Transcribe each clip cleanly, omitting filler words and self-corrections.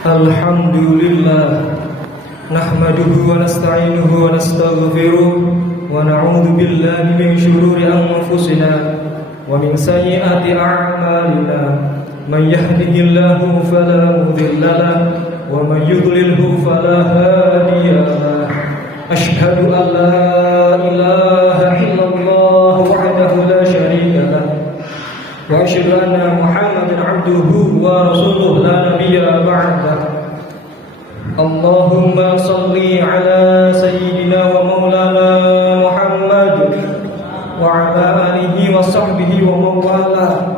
Alhamdulillah, nahmaduhu wa nasta'inuhu wa nastaghfiruh wa na'udzu billahi min shururi anfusina wa min sayyiati a'malina. Man yahdihillahu fala mudilla lahu wa man yudlilhu fala hadiya lahu. Asyhadu an la ilaha illallah wahdahu la syarika lahu wa asyhadu anna Muhammadan 'abduhu wa rasuluhu la nabiyya ba'dahu. Allahumma salli ala sayyidina wa maulana Muhammad wa ala alihi wa sahbihi wa mawala.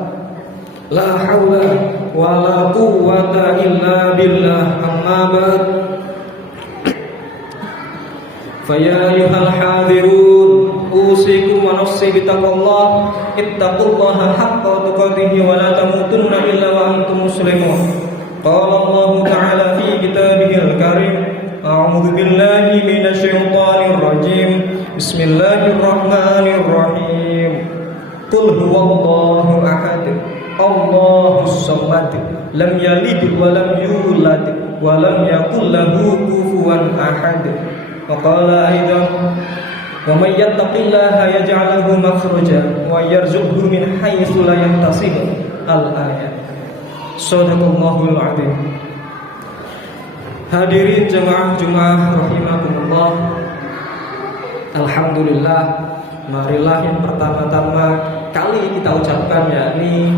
La hawla wa la quwwata illa billah. Amma ba'd. Fa ya ayyuhal hadirun, usikum wa nafsi bitaqwallah. Ittaqullaha haqqa tuqatih wa la tamutunna illa wa antum muslimun. Qala Allah Ta'ala fi kitabihil karim, a'udzu billahi minasy syaithanir rajim. Bismillahirrahmanirrahim. Qul huwallahu ahad, Allahus samad, lam yalid wa lam yulad wa lam yakul lahu kufuwan ahad. Wa qala aidan, wa may yattaqillaha yaj'al lahu makhraja wa yarzuqhu min haitsu la yahtasib. Al-ayat. Shadaqallahul adzim. Hadirin jemaah Jumat rahimakumullah. Alhamdulillah, marilah yang pertama-tama kali kita ucapkan yakni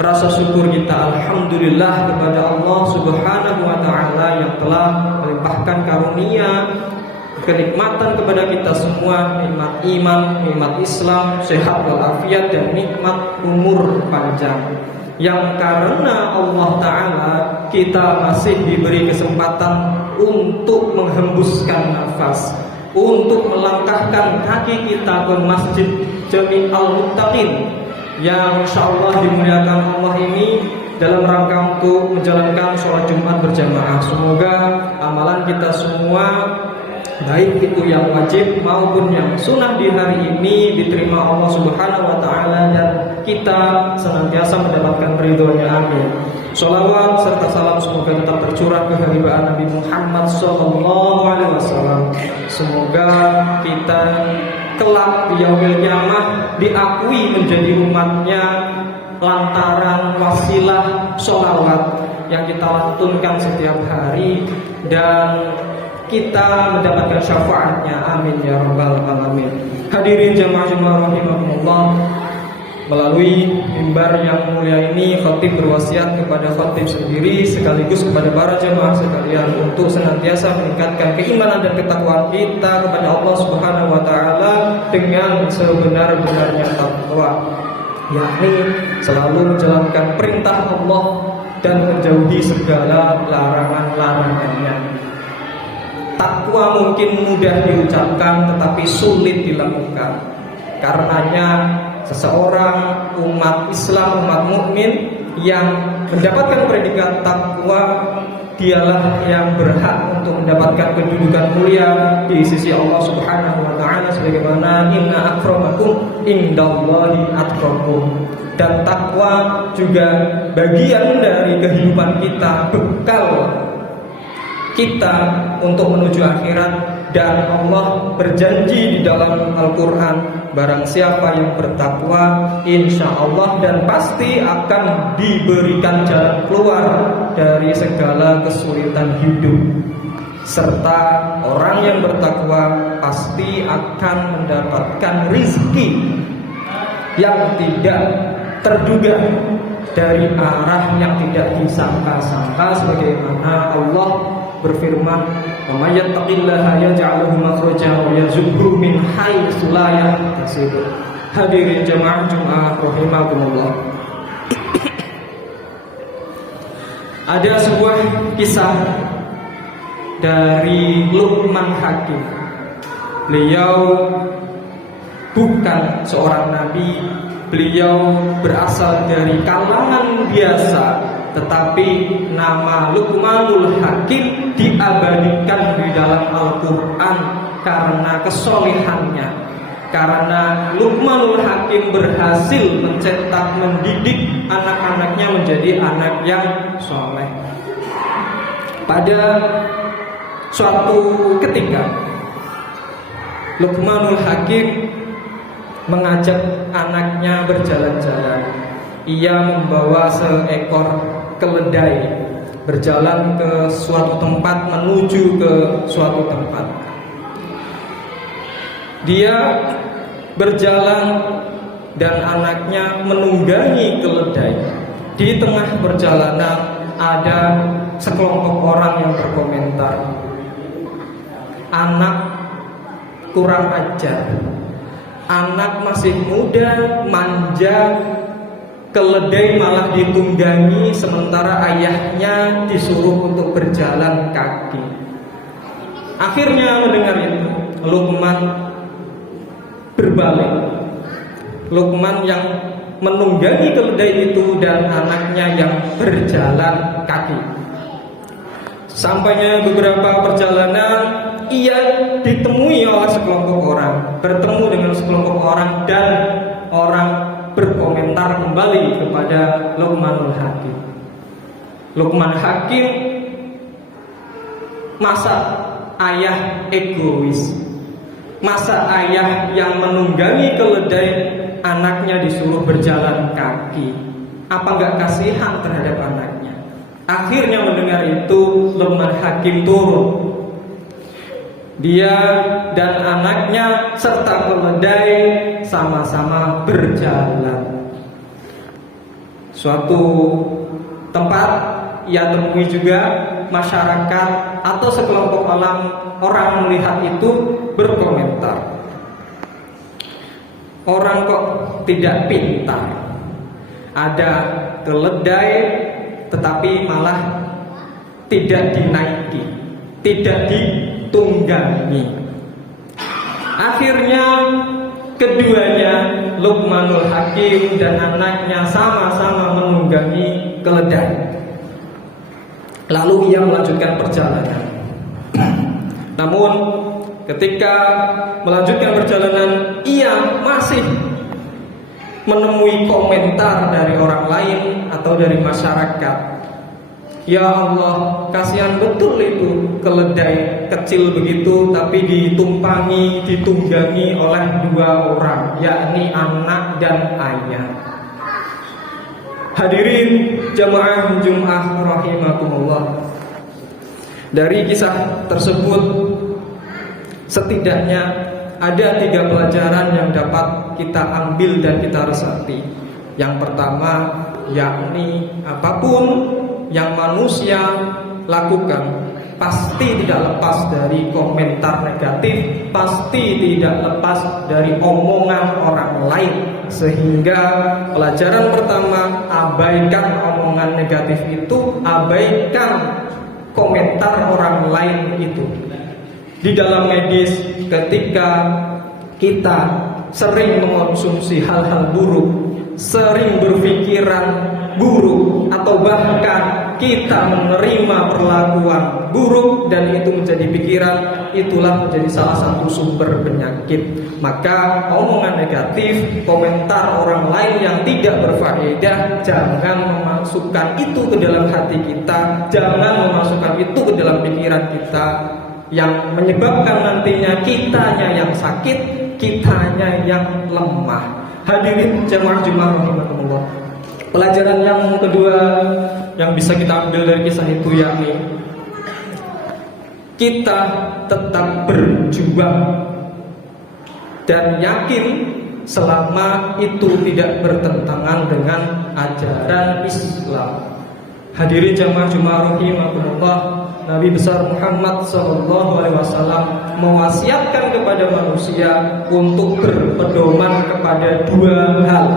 rasa syukur kita alhamdulillah kepada Allah Subhanahu wa taala yang telah melimpahkan karunia kenikmatan kepada kita semua, nikmat iman, nikmat Islam, sehat walafiat dan nikmat umur panjang. Yang karena Allah Ta'ala kita masih diberi kesempatan untuk menghembuskan nafas, untuk melangkahkan kaki kita ke Masjid Jami'al Muttaqin yang insyaallah dimuliakan Allah ini dalam rangka untuk menjalankan sholat Jumat berjamaah. Semoga amalan kita semua, baik itu yang wajib maupun yang sunnah di hari ini, diterima Allah Subhanahu wa taala dan kita senantiasa mendapatkan ridhonya. Amin. Sholawat serta salam semoga tetap tercurah ke habibah Nabi Muhammad sallallahu alaihi wasallam. Semoga kita kelak di yaumil qiyamah diakui menjadi umatnya lantaran wasilah sholawat yang kita lantunkan setiap hari dan kita mendapatkan syafaatnya. Amin ya rabbal alamin. Hadirin jamaah rahimakumullah, melalui mimbar yang mulia ini khatib berwasiat kepada khatib sendiri sekaligus kepada para jamaah sekalian untuk senantiasa meningkatkan keimanan dan ketakwaan kita kepada Allah Subhanahu wa taala dengan sebenar-benarnya takwa, yakni selalu menjalankan perintah Allah dan menjauhi segala larangan-larangannya. Takwa mungkin mudah diucapkan tetapi sulit dilakukan. Karenanya seseorang umat Islam, umat mukmin yang mendapatkan predikat takwa, dialah yang berhak untuk mendapatkan kedudukan mulia di sisi Allah Subhanahu wa taala sebagaimana inna akramakum indallahi atqakum. Dan takwa juga bagian dari kehidupan kita, bekal kita untuk menuju akhirat. Dan Allah berjanji di dalam Al-Quran, barang siapa yang bertakwa insya Allah dan pasti akan diberikan jalan keluar dari segala kesulitan hidup. Serta orang yang bertakwa pasti akan mendapatkan rizki yang tidak terduga dari arah yang tidak disangka-sangka, sebagaimana Allah berfirman, "Wa may yattaqillaha yaj'al lahu makhraja wa yarzuqhu min haitsu la yahtasib." Hadirin jamaah Jumat rahimakumullah. Ada sebuah kisah dari Luqman Hakim. Beliau bukan seorang nabi, beliau berasal dari kalangan biasa, tetapi nama Luqmanul Hakim diabadikan di dalam Al-Quran karena kesolehannya. Karena Luqmanul Hakim berhasil mencetak, mendidik anak-anaknya menjadi anak yang soleh. Pada suatu ketika Luqmanul Hakim mengajak anaknya berjalan-jalan. Ia membawa seekor keledai berjalan ke suatu tempat, menuju ke suatu tempat. Dia berjalan dan anaknya menunggangi keledai. Di tengah perjalanan ada sekelompok orang yang berkomentar, anak kurang ajar, anak masih muda, manja, keledai malah ditunggangi sementara ayahnya disuruh untuk berjalan kaki. Akhirnya mendengar itu, Luqman berbalik. Luqman yang menunggangi keledai itu dan anaknya yang berjalan kaki. Sampainya beberapa perjalanan, ia ditemui oleh sekelompok orang, bertemu dengan sekelompok orang, dan orang berkomentar kembali kepada Luqmanul Hakim. Luqman Hakim, masa ayah egois? Masa ayah yang menunggangi keledai, anaknya disuruh berjalan kaki? Apa enggak kasihan terhadap anaknya? Akhirnya mendengar itu, Luqman Hakim turun. Dia dan anaknya serta keledai sama-sama berjalan. Suatu tempat ia temui juga masyarakat atau sekelompok orang melihat itu berkomentar, orang kok tidak pintar, ada keledai tetapi malah tidak dinaiki, tidak ditunggangi. Akhirnya keduanya, Luqmanul Hakim dan anaknya, sama-sama menunggangi keledai. Lalu ia melanjutkan perjalanan. Namun ketika melanjutkan perjalanan, ia masih menemui komentar dari orang lain atau dari masyarakat. Ya Allah, kasihan betul itu keledai kecil begitu, tapi ditumpangi, ditunggangi oleh dua orang, yakni anak dan ayah. Hadirin jamaah Jum'ah rahimakumullah. Dari kisah tersebut setidaknya ada 3 pelajaran yang dapat kita ambil dan kita resapi. Yang pertama, yakni apapun yang manusia lakukan pasti tidak lepas dari komentar negatif, pasti tidak lepas dari omongan orang lain. Sehingga pelajaran pertama, abaikan omongan negatif itu, abaikan komentar orang lain itu. Di dalam medis, ketika kita sering mengonsumsi hal-hal buruk, sering berpikiran buruk, atau bahkan kita menerima perlakuan buruk dan itu menjadi pikiran, itulah menjadi salah satu sumber penyakit. Maka omongan negatif, komentar orang lain yang tidak berfaedah, jangan memasukkan itu ke dalam hati kita, jangan memasukkan itu ke dalam pikiran kita, yang menyebabkan nantinya kitanya yang sakit, kitanya yang lemah. Hadirin jamaah Jumat rahimakumullah. Pelajaran yang kedua yang bisa kita ambil dari kisah itu, yakni kita tetap berjuang dan yakin selama itu tidak bertentangan dengan ajaran Islam. Hadirin jamaah Jumat rahimakumullah, Nabi besar Muhammad SAW mewasiatkan kepada manusia untuk berpedoman kepada 2 hal.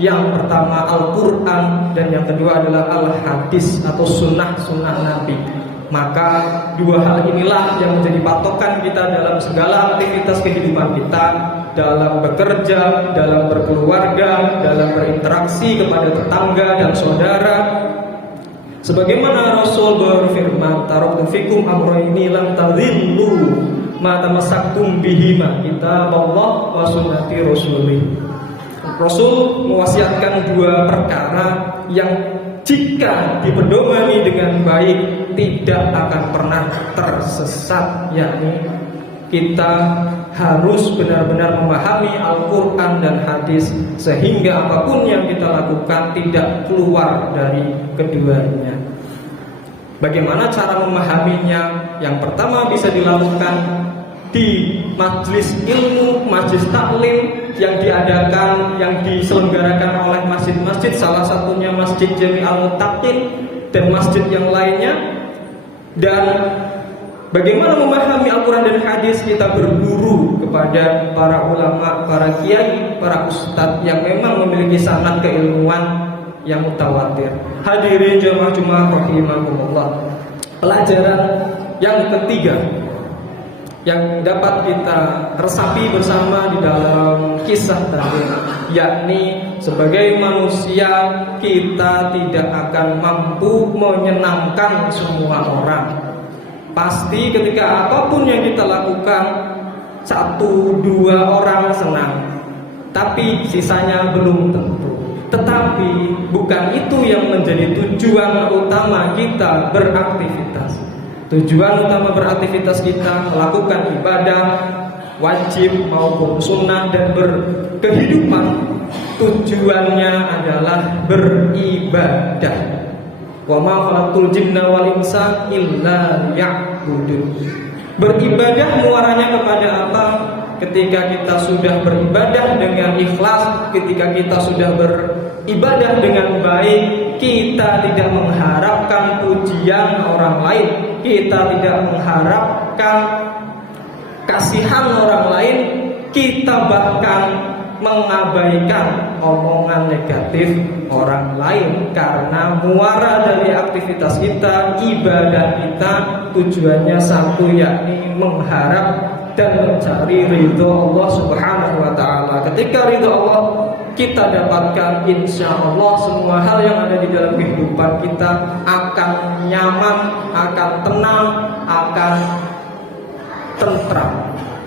Yang pertama Al-Quran, dan yang kedua adalah Al-Hadis atau sunnah-sunnah Nabi. Maka 2 hal inilah yang menjadi patokan kita dalam segala aktivitas kehidupan kita, dalam bekerja, dalam berkeluarga, dalam berinteraksi kepada tetangga dan saudara. Sebagaimana Rasul berfirman, taraktu fikum amrayni lam tadhillu ma tamassaktum bihima, kitaballah wa sunnati rasulih. Rasul mewasiatkan 2 perkara yang jika dipedomani dengan baik tidak akan pernah tersesat, yakni kita harus benar-benar memahami Al-Quran dan hadis sehingga apapun yang kita lakukan tidak keluar dari keduanya. Bagaimana cara memahaminya? Yang pertama bisa dilakukan di majelis ilmu, majelis taklim yang diadakan, yang diselenggarakan oleh masjid-masjid, salah satunya Masjid Jami Al-Muttaqin dan masjid yang lainnya. Dan bagaimana memahami Al-Quran dan hadis? Kita berguru kepada para ulama, para kiai, para ustadz yang memang memiliki sanad keilmuan yang mutawatir. Hadirin jamaah Jumat rahimakumullah. Pelajaran yang ketiga yang dapat kita resapi bersama di dalam kisah tadi, yakni sebagai manusia kita tidak akan mampu menyenangkan semua orang. Pasti ketika apapun yang kita lakukan, 1-2 orang senang, tapi sisanya belum tentu. Tetapi bukan itu yang menjadi tujuan utama kita beraktivitas. Tujuan utama beraktivitas kita melakukan ibadah wajib maupun sunnah dan berkehidupan, tujuannya adalah beribadah. Wa ma khalaqtul jinna wal insa illa liya'budun. Beribadah muaranya kepada apa? Ketika kita sudah beribadah dengan ikhlas, ketika kita sudah beribadah dengan baik, kita tidak mengharapkan pujian orang lain, kita tidak mengharapkan kasihan orang lain, kita bahkan mengabaikan omongan negatif orang lain, karena muara dari aktivitas kita, ibadah kita, tujuannya satu, yakni mengharap dan mencari ridho Allah Subhanahu wa ta'ala. Ketika ridho Allah kita dapatkan, insya Allah semua hal yang ada di dalam kehidupan kita akan nyaman, akan tenang, akan tentram.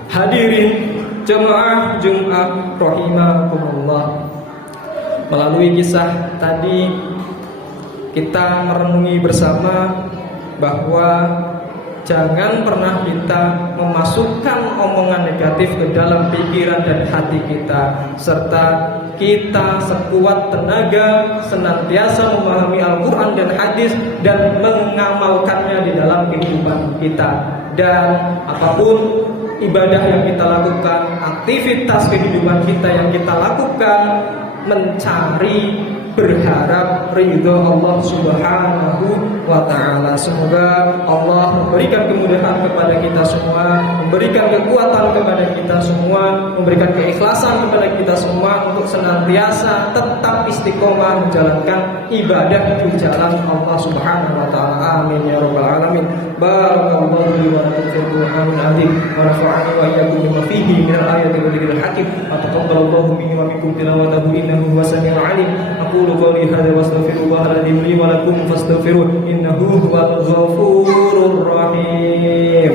Hadirin jemaah Jumat rahimakumullah, melalui kisah tadi kita merenungi bersama bahwa jangan pernah kita memasukkan omongan negatif ke dalam pikiran dan hati kita, serta kita sekuat tenaga senantiasa memahami Al-Quran dan hadis dan mengamalkannya di dalam kehidupan kita. Dan apapun ibadah yang kita lakukan, aktivitas kehidupan kita yang kita lakukan, mencari, berharap ridho Allah Subhanahu wa ta'ala. Semoga Allah memberikan kemudahan kepada kita semua, memberikan kekuatan kepada kita semua, memberikan keikhlasan kepada kita semua untuk senantiasa tetap istiqomah menjalankan ibadah di jalan Allah Subhanahu wa ta'ala. Amin ya rabbal alamin. Barakallahu li wa lakum fil Qur'anil azim wa nafa'ani wa iyyakum bima fihi min al-ayati wa dzikril hakim. Taqabbalallahu minni wa minkum tilawatahu innahu huwas samiul alim. Aqulu qawli hadza wa astaghfirullahal azim li wa lakum fastaghfiruhu innahu huwal ghafurur rahim.